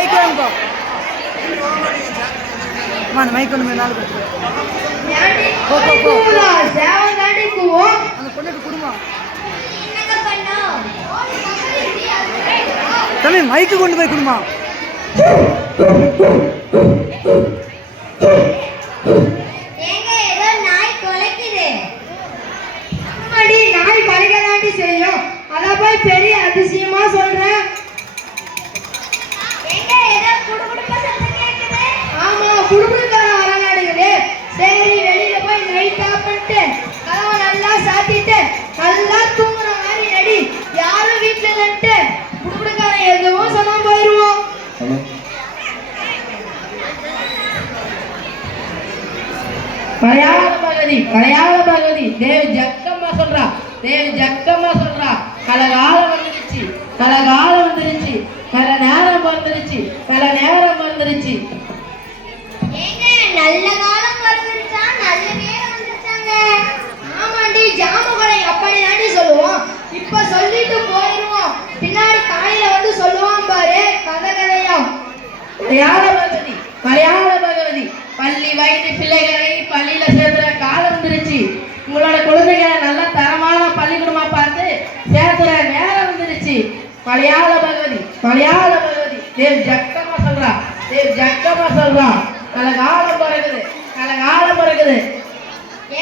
Mic வாங்கோ. அந்த mic ஒன்று மேலே கொடுத்துரு. அந்த பொண்ணுக்கு குடும்பம் தம்பி மைக்கு கொண்டு போய் குடுமா. நாய் பழகதாண்டி செய்யும். அத போய் பெரிய அதிசயமா சொல்றேன். ஆமா, குடும்பக்கார வரநாடுகளே. சரி, வெளியில போய் லைட் ஆஃப் பண்ணிட்டு கதவை நல்லா சாத்திட்டு நல்லா தூங்குற மாதிரி நடி. யாரும் வீட்டுல இல்லன்ட்டு குடும்பக்காரன் எதுவும் சொல்லாம போயிருவோம். மலையாள பகவதி தேவி ஜக்கம்மா சொல்றா. கலகாலம் வந்துருச்சு, நல்ல நேரம் வந்துருச்சு. நல்ல காலம் வந்துருச்சா, நல்ல நேரம் வந்துருச்சாங்க. ஆமாண்டி, ஜாமகுடை அப்படிதாண்டி சொல்லுவோம். இப்ப சொல்லிட்டு போயிருவோம், பின்னாடி காலையில வந்து சொல்லுவான் பாரு கதையா. மலையாள பகவதி பள்ளி வயது பிள்ளைகளை பள்ளியில சேர்த்துற காலம் வந்துருச்சு. உங்களோட குழந்தைகளை நல்ல தரமான பள்ளிக்கூடமா பார்த்து சேர்த்துற நேரம் வந்துருச்சு. மலையாள பகவதி தேவி ஜக்கமா சொல்றா. கலகாலம் பிறகுது.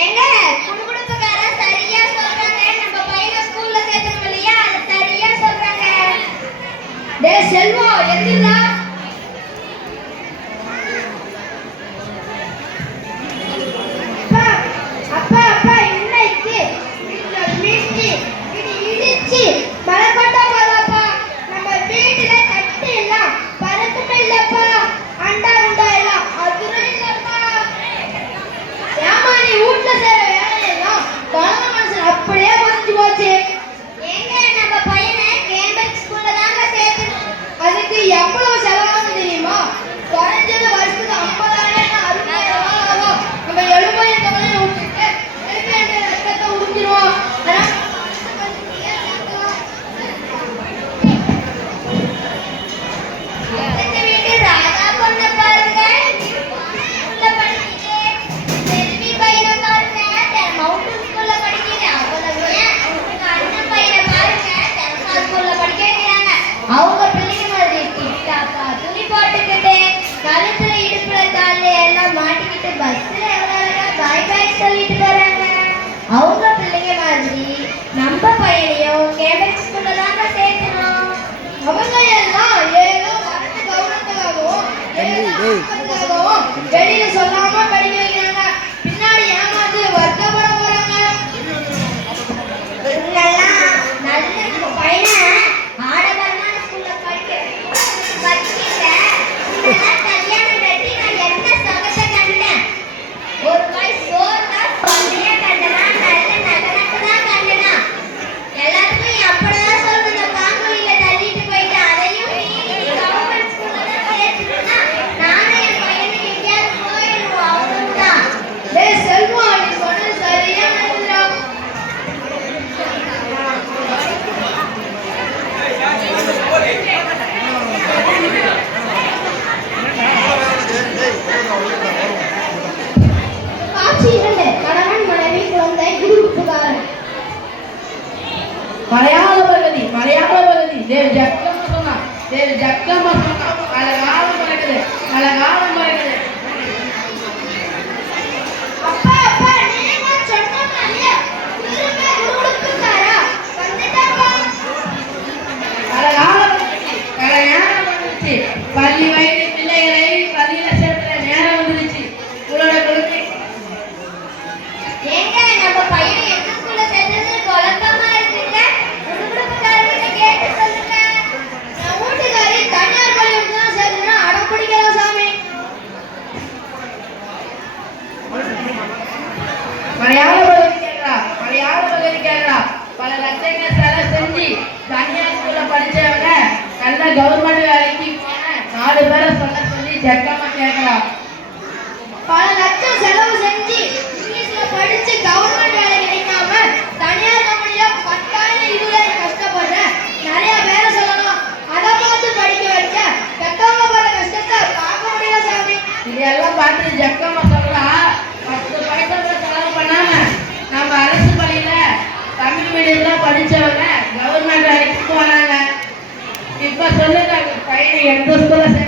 ஏங்க, குடுகுடுப்புக்காரன் சரியா சொல்றாங்க. நம்ம பையனை ஸ்கூல்ல சேர்த்தணும் இல்லையா, அது சரியா சொல்றாங்க. டேய் செல்வம், எந்திரா. அப்பா இன்னைக்கு இந்த மீட்டி இடிச்சு மரக்கட்ட போதாப்பா. நம்ம வீட்டுல தட்டு எல்லாம் பறக்கும் இல்லப்பா. அண்டா குண்டா எல்லாம் அதுவும் இல்லப்பா. ஏமா நீ வீட்டுல செய்ற வேலையெல்லாம் குழந்தை மனசு அப்படியே புரிஞ்சு போச்சு. ஏங்க, நம்ம பையனை கேம்பஸ் ஸ்கூல்ல தாங்க சேர்க்கணும். அதுக்கு எவ்வளவு செலவாகும் தெரியுமா? குறைஞ்சது வருஷத்துக்கு 50,000 60,000 ஆகும். நம்ம எழுபது தொகையை விட்டுட்டு ரத்தத்தை உடுத்திடுவோம். வீட்டு ராதா பொண்ண பாருங்க, செல்வி பையனை பாருங்க, மவுண்டன் ஸ்கூல்ல படிக்கிறீங்க. அவ்வளவு அண்ணன் பையனை பாருங்க, தெரசா ஸ்கூல்ல படிக்க வைக்கிறாங்க. அவங்க பிள்ளைங்க மாதிரி டிப்டாப்பா துணி போட்டுக்கிட்டு கழுத்துல இடுப்புல கால எல்லாம் மாட்டிக்கிட்டு பஸ்ல பாய் சொல்லிட்டு போறாங்க. அவங்க பிள்ளைங்க மாதிரி நம்ம பையனையும் கேம்பஸ் ஸ்கூல்ல தாங்க சேர்க்கணும். அவங்க எல்லாம் ஏதோ மரத்து கௌரவத்துக்காகவும் வெளியில சொல்லாம படிக்க வைக்கிறாங்க. பின்னாடி ஏமாந்து வருத்தப்பட போறாங்க. நல்ல பையனை ஆடவரமான ஸ்கூல்ல படிக்க வச்சுங்க. கல்யாணம் கட்டி நான் என்ன சகத்தை கண்டேன். ஒரு வாய் சோறு தான் சொல்லியே கண்டனா, நல்ல நகனத்தை தான் கண்டனா. எல்லாருக்கும் அப்படிதான் சொல்லுங்க. பாங்குலியில தள்ளிட்டு போயிட்டு அதையும் கவர்மெண்ட் ஸ்கூல்ல தான் சேர்த்துனா நானும் என் பையனை எங்கேயாவது போயிடுவோம். அவ்வளவுதான். டேய் செல்வம், நீ சொன்னது சரியா நடந்துடா. காட்சி 2, கணவன் மனைவி குழந்தை குடுகுடுப்புக்காரன். மலையாள பகவதி தேவி ஜக்கம்மா சொன்னா. கலகாலம் பிறகுது. அப்பா நீங்க சொன்ன மாதிரியே திரும்ப குடுகுடுப்புக்காரா வந்துட்டாப்பா. கலகாலம் வந்துருச்சு. பள்ளி வயது பிள்ளைகளை பள்ளியில சேர்த்துற நேரம் வந்துருச்சு. உங்களோட குழந்தை ஏங்க, நம்ம பையனை எந்த ஸ்கூல்ல சேர்த்தது குழப்பமா இருக்குங்க. குடுகுடுப்புக்காரர்கிட்ட கேட்டு சொல்லுங்க. நான் வீட்டுக்காரி தனியார் பள்ளியில தான் சேர்த்துனா அடம் பிடிக்கலாம் சாமி. மலையாள பகவதி கேட்கிறா. பல லட்சங்கள் செலவு செஞ்சு தனியார் ஸ்கூல்ல படிச்சவங்க நல்ல கவர்மெண்ட் வேலைக்கு போன 4 பேரை சொல்ல சொல்லி ஜக்கம்மா கேட்கிறா. பல லட்சம் செலவு செஞ்சு இங்கிலீஷ்ல படிச்சு கவர்மெண்ட் வேலை கிடைக்காம தனியார் கம்பெனில 10,000 20,000 கஷ்டப்படுற நிறைய பேரை சொல்லலாம். அதை பார்த்து படிக்க வச்ச பெத்தவங்க சொல்லுங்க அந்த பையனை எந்த ஸ்கூல்ல